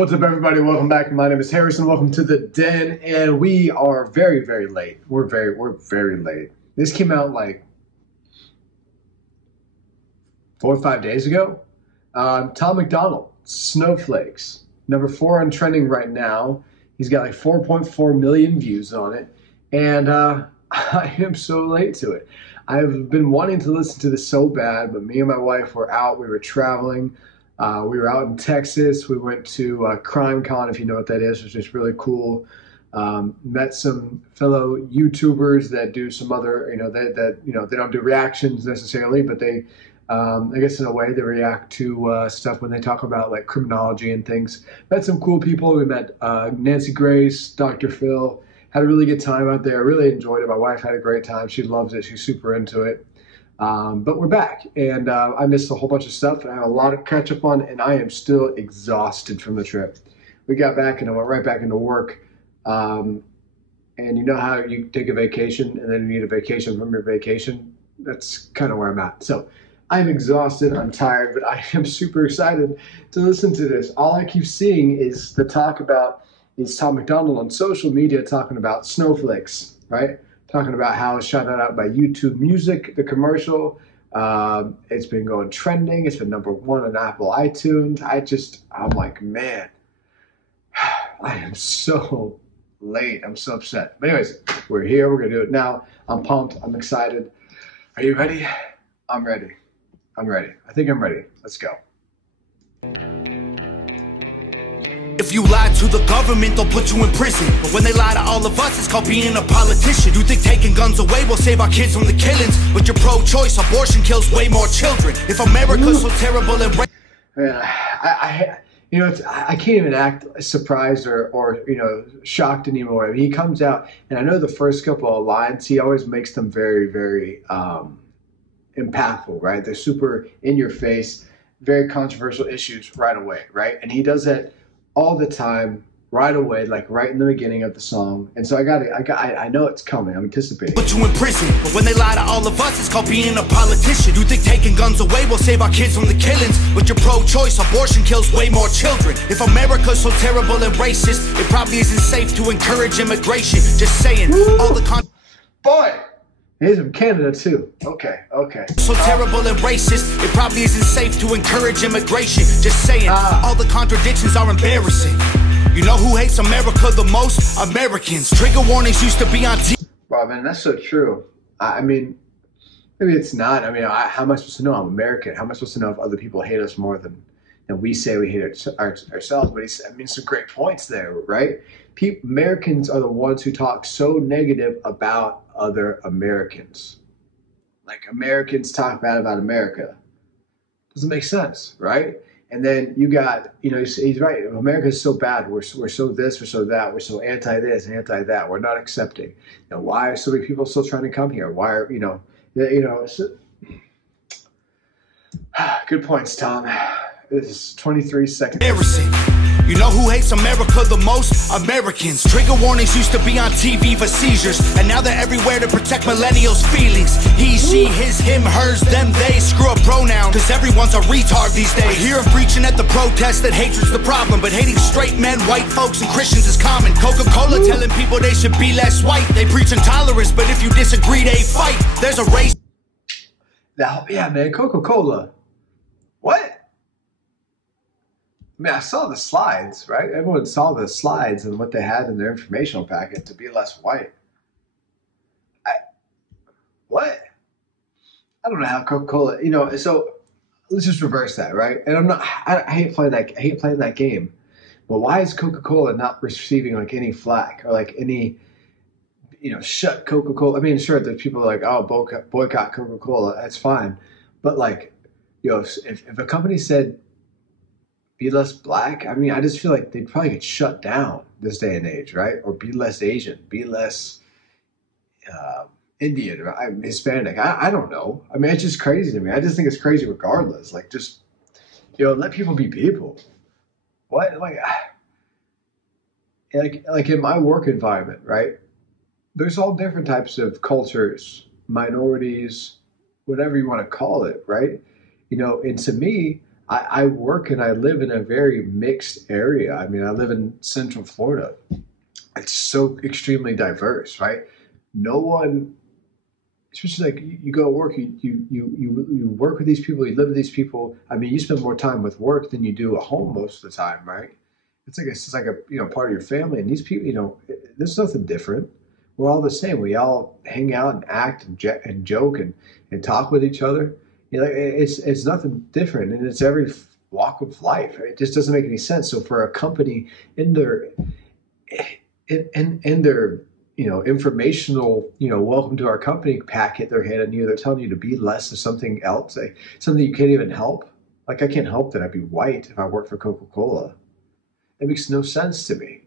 What's up, everybody? Welcome back. My name is Harrison. Welcome to the Den, and we are very, very late. We're very late. This came out like 4 or 5 days ago. Tom MacDonald, Snowflakes, number 4 on trending right now. He's got like 4.4 million views on it, and I am so late to it. I've been wanting to listen to this so bad, but me and my wife were out. We were traveling. We were out in Texas. We went to Crime Con, if you know what that is, which is really cool. Met some fellow YouTubers that do some other, they don't do reactions necessarily, but they, I guess in a way, they react to stuff when they talk about like criminology and things. Met some cool people. We met Nancy Grace, Dr. Phil. Had a really good time out there. Really enjoyed it. My wife had a great time. She loves it. She's super into it. But we're back, and I missed a whole bunch of stuff. I have a lot to catch up on, and I am still exhausted from the trip. We got back, and I went right back into work. And you know how you take a vacation, and then you need a vacation from your vacation? That's kind of where I'm at. So I'm exhausted, I'm tired, but I am super excited to listen to this. All I keep seeing is the talk about, is Tom MacDonald on social media talking about Snowflakes, right? Talking about how it's shouted out by YouTube Music, the commercial. It's been going trending. It's been #1 on Apple iTunes. I'm like, man, I am so late. I'm so upset. But anyways, we're here. We're going to do it now. I'm pumped. I'm excited. Are you ready? I'm ready. I'm ready. I think I'm ready. Let's go. If you lie to the government, they'll put you in prison. But when they lie to all of us, it's called being a politician. You think taking guns away will save our kids from the killings, but you're pro-choice. Abortion kills way more children. If America's so terrible and I can't even act surprised or shocked anymore. I mean, he comes out, and I know the first couple of lines, he always makes them very, very impactful, right? They're super in your face, very controversial issues right away, right? And he does that all the time, right away, like right in the beginning of the song. And so I know it's coming. I'm anticipating. Put you in prison, but when they lie to all of us, it's called being a politician. You think taking guns away will save our kids from the killings, but you're pro-choice. Abortion kills way more children. If America's so terrible and racist, it probably isn't safe to encourage immigration. Just saying. All the boy. He's from Canada too. Okay. So terrible and racist, it probably isn't safe to encourage immigration. Just saying, all the contradictions are embarrassing. You know who hates America the most? Americans. Trigger warnings used to be on TV. Wow, man, that's so true. I mean, maybe it's not. I mean, how am I supposed to know I'm American? How am I supposed to know if other people hate us more than we say we hate ourselves? But some great points there, right? Americans are the ones who talk so negative about other Americans. Like Americans talk bad about America. Doesn't make sense, right? And then you got, he's right. America's so bad. We're so this, we're so that. We're so anti-this, anti-that. We're not accepting. Why are so many people still trying to come here? Why are, good points, Tom. This is 23 seconds. You know who hates America the most? Americans. Trigger warnings used to be on TV for seizures, and now they're everywhere to protect millennials' feelings. He, she, his, him, hers, them, they. Screw a pronoun, cause everyone's a retard these days. I hear him preaching at the protest that hatred's the problem, but hating straight men, white folks, and Christians is common. Coca-Cola telling people they should be less white. They preach intolerance, but if you disagree, they fight. There's a race. Now, yeah, man, Coca-Cola. What? I mean, I saw the slides, right? Everyone saw the slides and what they had in their informational packet to be less white. What? I don't know how Coca-Cola, so let's just reverse that, right? And I hate playing that game. But why is Coca-Cola not receiving like any flack or like any, shut Coca-Cola? I mean, sure, there's people like, oh, boycott Coca-Cola. That's fine. But like, if a company said, be less black, I mean, I just feel like they'd probably get shut down this day and age, right? Or be less Asian, be less Indian, or Hispanic. I don't know. I mean, it's just crazy to me. I just think it's crazy regardless. Like, just, let people be people. What? Like in my work environment, right? There's all different types of cultures, minorities, whatever you want to call it, right? And to me, I work and I live in a very mixed area. I mean, I live in Central Florida. It's so extremely diverse, right? No one, especially like you go to work, you work with these people, you live with these people. I mean, you spend more time with work than you do at home most of the time, right? It's like a part of your family, and these people, there's nothing different. We're all the same. We all hang out and act and joke and talk with each other. It's nothing different, and it's every walk of life. It just doesn't make any sense. So for a company in their informational, welcome to our company packet they're handing you, they're telling you to be less of something else, like something you can't even help. Like I can't help that I'd be white if I worked for Coca-Cola. It makes no sense to me,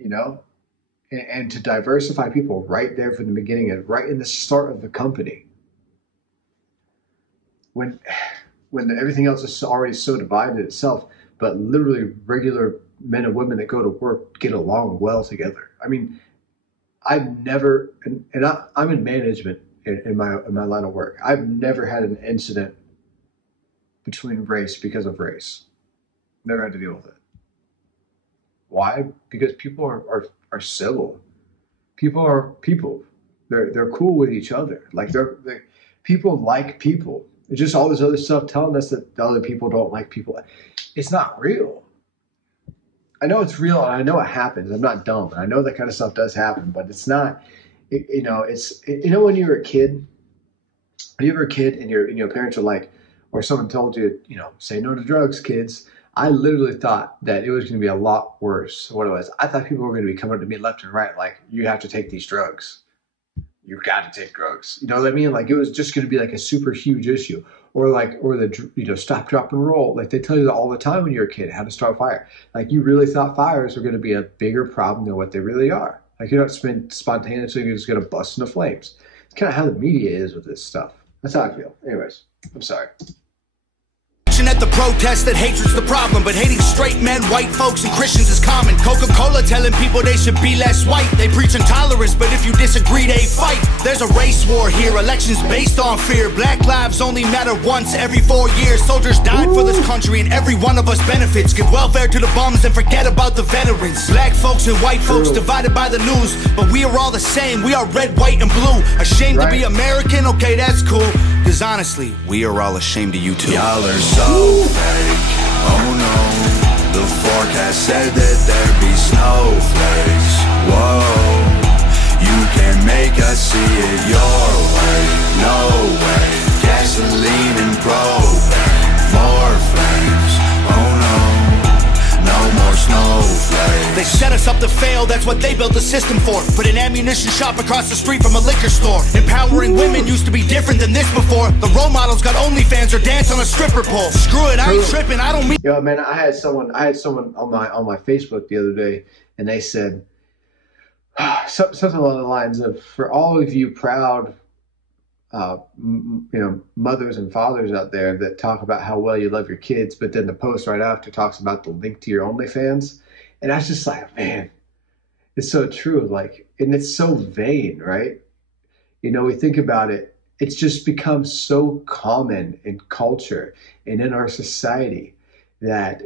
and to diversify people right there from the beginning and right in the start of the company. When everything else is already so divided itself, but literally regular men and women that go to work get along well together. I mean, I've never, and I'm in management in my line of work. I've never had an incident between race because of race. Never had to deal with it. Why? Because people are civil. People are people. They're cool with each other. Like they're people like people. It's just all this other stuff telling us that the other people don't like people. It's not real. I know it's real and I know it happens. I'm not dumb. And I know that kind of stuff does happen, but it's not, when you were a kid, when you were a kid and your parents are like, or someone told you, say no to drugs, kids. I literally thought that it was going to be a lot worse than what it was. I thought people were going to be coming up to me left and right, like, you have to take these drugs. You got to take drugs. You know what I mean? Like it was just going to be like a super huge issue, or the stop, drop, and roll. Like they tell you that all the time when you're a kid, how to start a fire. Like you really thought fires were going to be a bigger problem than what they really are. Like you're not spontaneously just going to bust into flames. It's kind of how the media is with this stuff. That's how I feel. Anyways, I'm sorry. At the protest that hatred's the problem, but hating straight men, white folks, and Christians is common. Coca-Cola telling people they should be less white. They preach intolerance, but if you disagree, they fight. There's a race war here, elections based on fear. Black lives only matter once every 4 years. Soldiers died for this country, and every one of us benefits. Give welfare to the bums and forget about the veterans. Black folks and white folks divided by the news, but we are all the same. We are red, white, and blue. Ashamed to be American? Okay, that's cool. Cause honestly, we are all ashamed of you too. Y'all are so fake, oh no. The forecast said that there'd be snowflakes. Whoa, you can make us see it your way. No way, gasoline and propane. More flames, oh no. No more snowflakes. They set us up to fail, that's what they built the system for. Put an ammunition shop across the street from a liquor store. Empowering women used to be different than this before. The role models got OnlyFans or dance on a stripper pole. Screw it, I ain't tripping, I don't mean. Yo, man, I had someone on my Facebook the other day, and they said something along the lines of, for all of you proud mothers and fathers out there that talk about how well you love your kids, but then the post right after talks about the link to your OnlyFans. And I was just like, man, it's so true. Like, and it's so vain, right? We think about it. It's just become so common in culture and in our society that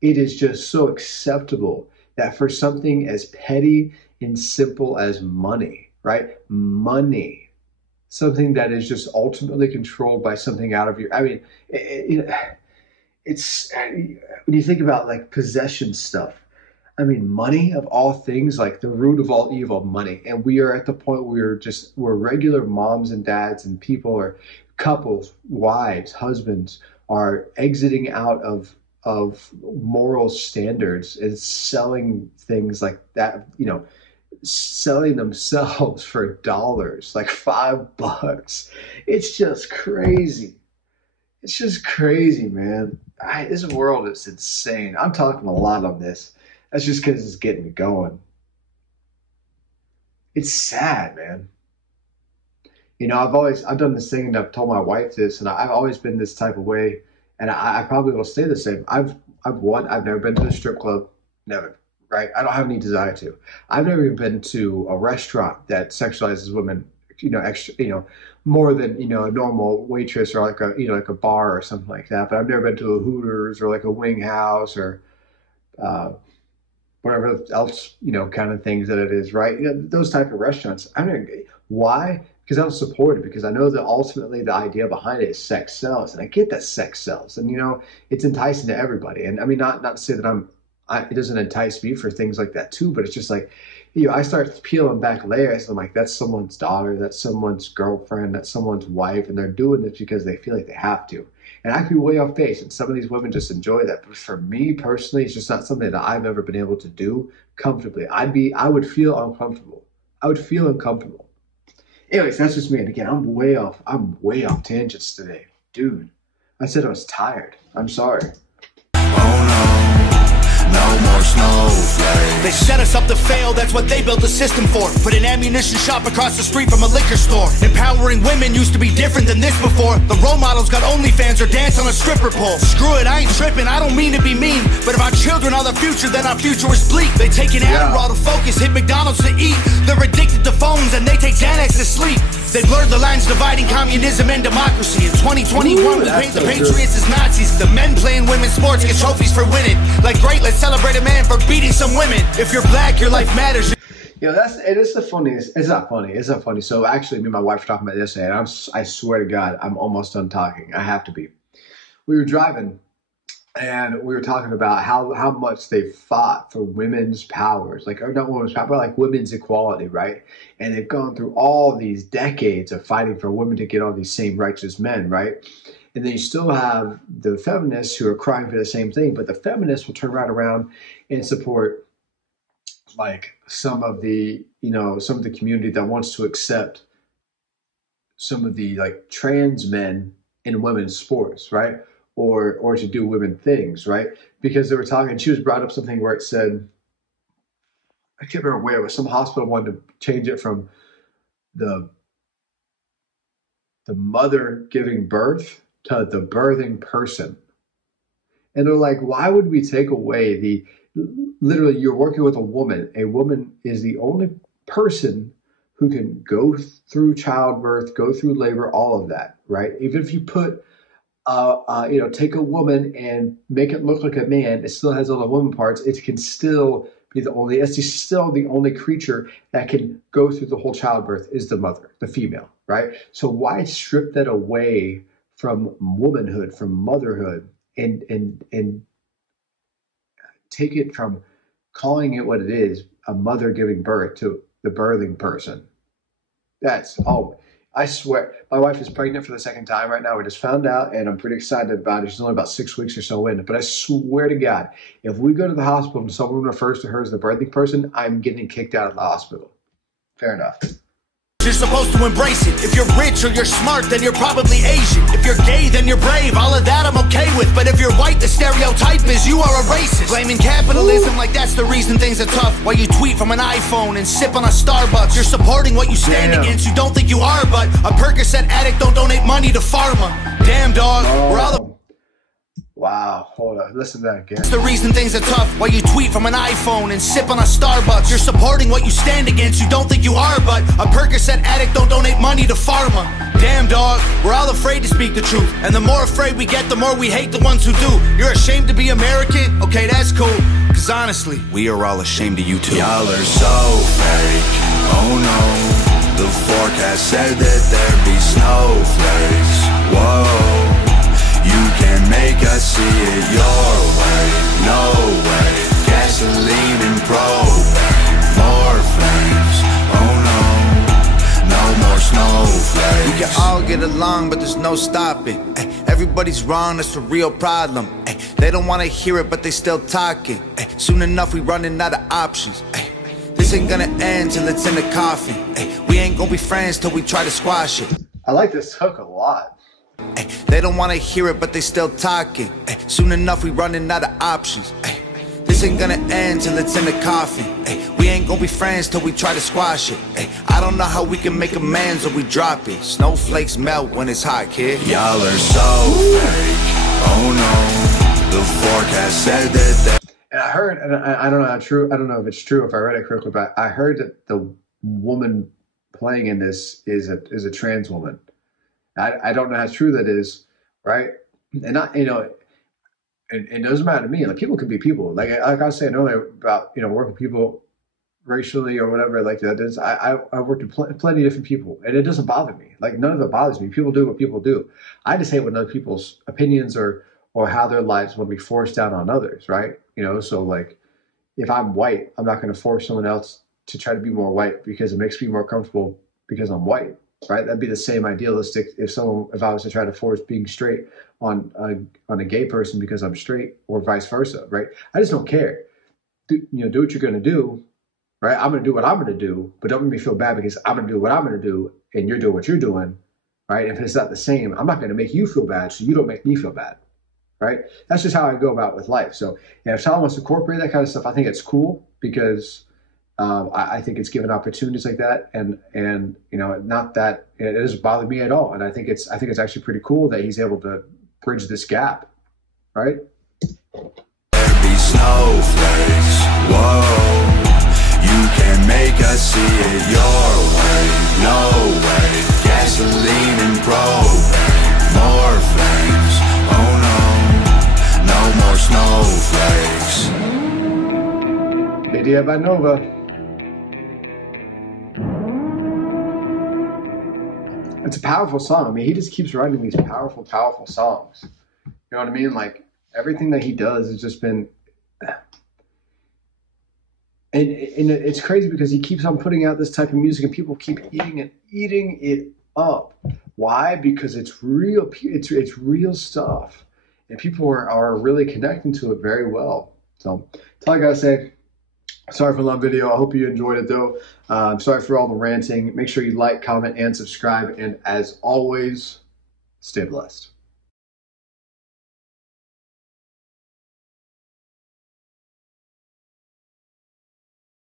it is just so acceptable that for something as petty and simple as money, right? Money, something that is just ultimately controlled by something out of your, I mean, it's, when you think about like possession stuff, I mean, money of all things, like the root of all evil, money. And we are at the point where we're regular moms and dads and people, or couples, wives, husbands, are exiting out of moral standards and selling things like that, selling themselves for dollars, like $5. It's just crazy. It's just crazy, man. This world is insane. I'm talking a lot on this. That's just because it's getting me going. It's sad, man. I've done this thing, and I've told my wife this, and I've always been this type of way, and I probably will stay the same. I've never been to a strip club, never, right? I don't have any desire to. I've never even been to a restaurant that sexualizes women extra, more than, a normal waitress or like like a bar or something like that. But I've never been to a Hooters or like a Wing House or whatever else, kind of things that it is, right? Those type of restaurants. I mean, why? Because I don't support it, because I know that ultimately the idea behind it is sex sells, and I get that sex sells, and it's enticing to everybody. And I mean, not to say that it doesn't entice me for things like that too, but it's just like, I start peeling back layers, and I'm like, that's someone's daughter, that's someone's girlfriend, that's someone's wife, and they're doing this because they feel like they have to. And I could be way off base, and some of these women just enjoy that. But for me personally, it's just not something that I've ever been able to do comfortably. I would feel uncomfortable. I would feel uncomfortable. Anyways, that's just me. And again, I'm way off tangents today. Dude, I said I was tired. I'm sorry. No more snowflakes. They set us up to fail, that's what they built the system for. Put an ammunition shop across the street from a liquor store. Empowering women used to be different than this before. The role models got OnlyFans or dance on a stripper pole. Screw it, I ain't tripping, I don't mean to be mean, but if our children are the future, then our future is bleak. They take an Adderall to focus, hit McDonald's to eat. They're addicted to phones and they take Xanax to sleep. They blurred the lines dividing communism and democracy. In 2021, we paint the Patriots as Nazis. The men playing women's sports get trophies for winning. Like, great, let's celebrate a man for beating some women. If you're black, your life matters. It is the funniest. It's not funny. It's not funny. So actually, me and my wife were talking about this, and I swear to God, I'm almost done talking. I have to be. We were driving, and we were talking about how much they fought for women's powers, or not women's power, but like women's equality, right? And they've gone through all these decades of fighting for women to get all these same rights as men, right? And then you still have the feminists who are crying for the same thing, but the feminists will turn right around and support like some of the community that wants to accept some of the like trans men in women's sports, right? Or to do women things, right? Because they were talking, she was brought up something where it said, I can't remember where it was, some hospital wanted to change it from the mother giving birth to the birthing person. And they're like, why would we take away literally you're working with a woman. A woman is the only person who can go through childbirth, go through labor, all of that, right? Even if you put take a woman and make it look like a man, it still has all the woman parts. It can still be it's still the only creature that can go through the whole childbirth is the mother, the female, right? So why strip that away from womanhood, from motherhood, and take it from calling it what it is, a mother giving birth, to the birthing person? I swear, my wife is pregnant for the second time right now. We just found out, and I'm pretty excited about it. She's only about 6 weeks or so in. But I swear to God, if we go to the hospital and someone refers to her as the birthing person, I'm getting kicked out of the hospital. Fair enough. You're supposed to embrace it. If you're rich or you're smart, then you're probably Asian. If you're gay, then you're brave. All of that I'm okay with. But if you're white, the stereotype is you are a racist. Blaming capitalism like that's the reason things are tough. While you tweet from an iPhone and sip on a Starbucks. You're supporting what you stand against. You don't think you are, but a Percocet addict don't donate money to pharma. Damn, dog. We're all the... Wow, hold on, listen to that again. That's the reason things are tough. While you tweet from an iPhone and sip on a Starbucks. You're supporting what you stand against. You don't think you are, but a Percocet addict don't donate money to pharma. Damn, dog, we're all afraid to speak the truth. And the more afraid we get, the more we hate the ones who do. You're ashamed to be American? Okay, that's cool. Cause honestly, we are all ashamed of you too. Y'all are so fake, oh no. The forecast said that there'd be snowflakes. Whoa. You can make us see it your way, no way. Gasoline and propane, more flames. Oh no, no more snowflakes. We can all get along, but there's no stopping. Everybody's wrong, that's the real problem. They don't want to hear it, but they still talking. Soon enough, we running out of options. This ain't gonna end till it's in the coffin. We ain't gonna be friends till we try to squash it. I like this hook a lot. They don't want to hear it, but they still talking. Soon enough, we running out of options. This ain't gonna end till it's in the coffin. We ain't gonna be friends till we try to squash it. I don't know how we can make amends or we drop it. Snowflakes melt when it's hot, kid. Y'all are so fake. Oh no, the forecast said that. And I heard, and I don't know how true. I don't know if it's true, if I read it correctly, but I heard that the woman playing in this is a trans woman. I don't know how true that is, right? And not, you know, it doesn't matter to me. Like, people can be people. Like I was saying earlier about, you know, working with people racially or whatever like that is. I worked with plenty of different people, and it doesn't bother me. Like, none of it bothers me. People do what people do. I just hate when other people's opinions or how their lives will be forced down on others, right? You know, so like, if I'm white, I'm not going to force someone else to try to be more white because it makes me more comfortable because I'm white, right? That'd be the same idealistic if I was to try to force being straight on a gay person because I'm straight, or vice versa, right? I just don't care. Do what you're going to do, right? I'm going to do what I'm going to do, but don't make me feel bad because I'm going to do what I'm going to do and you're doing what you're doing, right? If it's not the same, I'm not going to make you feel bad, so you don't make me feel bad. Right? That's just how I go about with life. So, and if someone wants to incorporate that kind of stuff, I think it's cool because I think it's given opportunities like that, and you know, not that it doesn't bother me at all. And I think it's actually pretty cool that he's able to bridge this gap, right? There be snowflakes, whoa. You can make us see it your way, no way. Gasoline and propane, more flames, oh no. No more snowflakes. Idea by Nova. It's a powerful song. I mean, he just keeps writing these powerful, powerful songs. You know what I mean? Like, everything that he does has just been... And it's crazy because he keeps on putting out this type of music and people keep eating it up. Why? Because it's real. It's real stuff. And people are really connecting to it very well. So that's all I got to say. Sorry for the long video. I hope you enjoyed it, though. Sorry for all the ranting. Make sure you like, comment, and subscribe. And as always, stay blessed.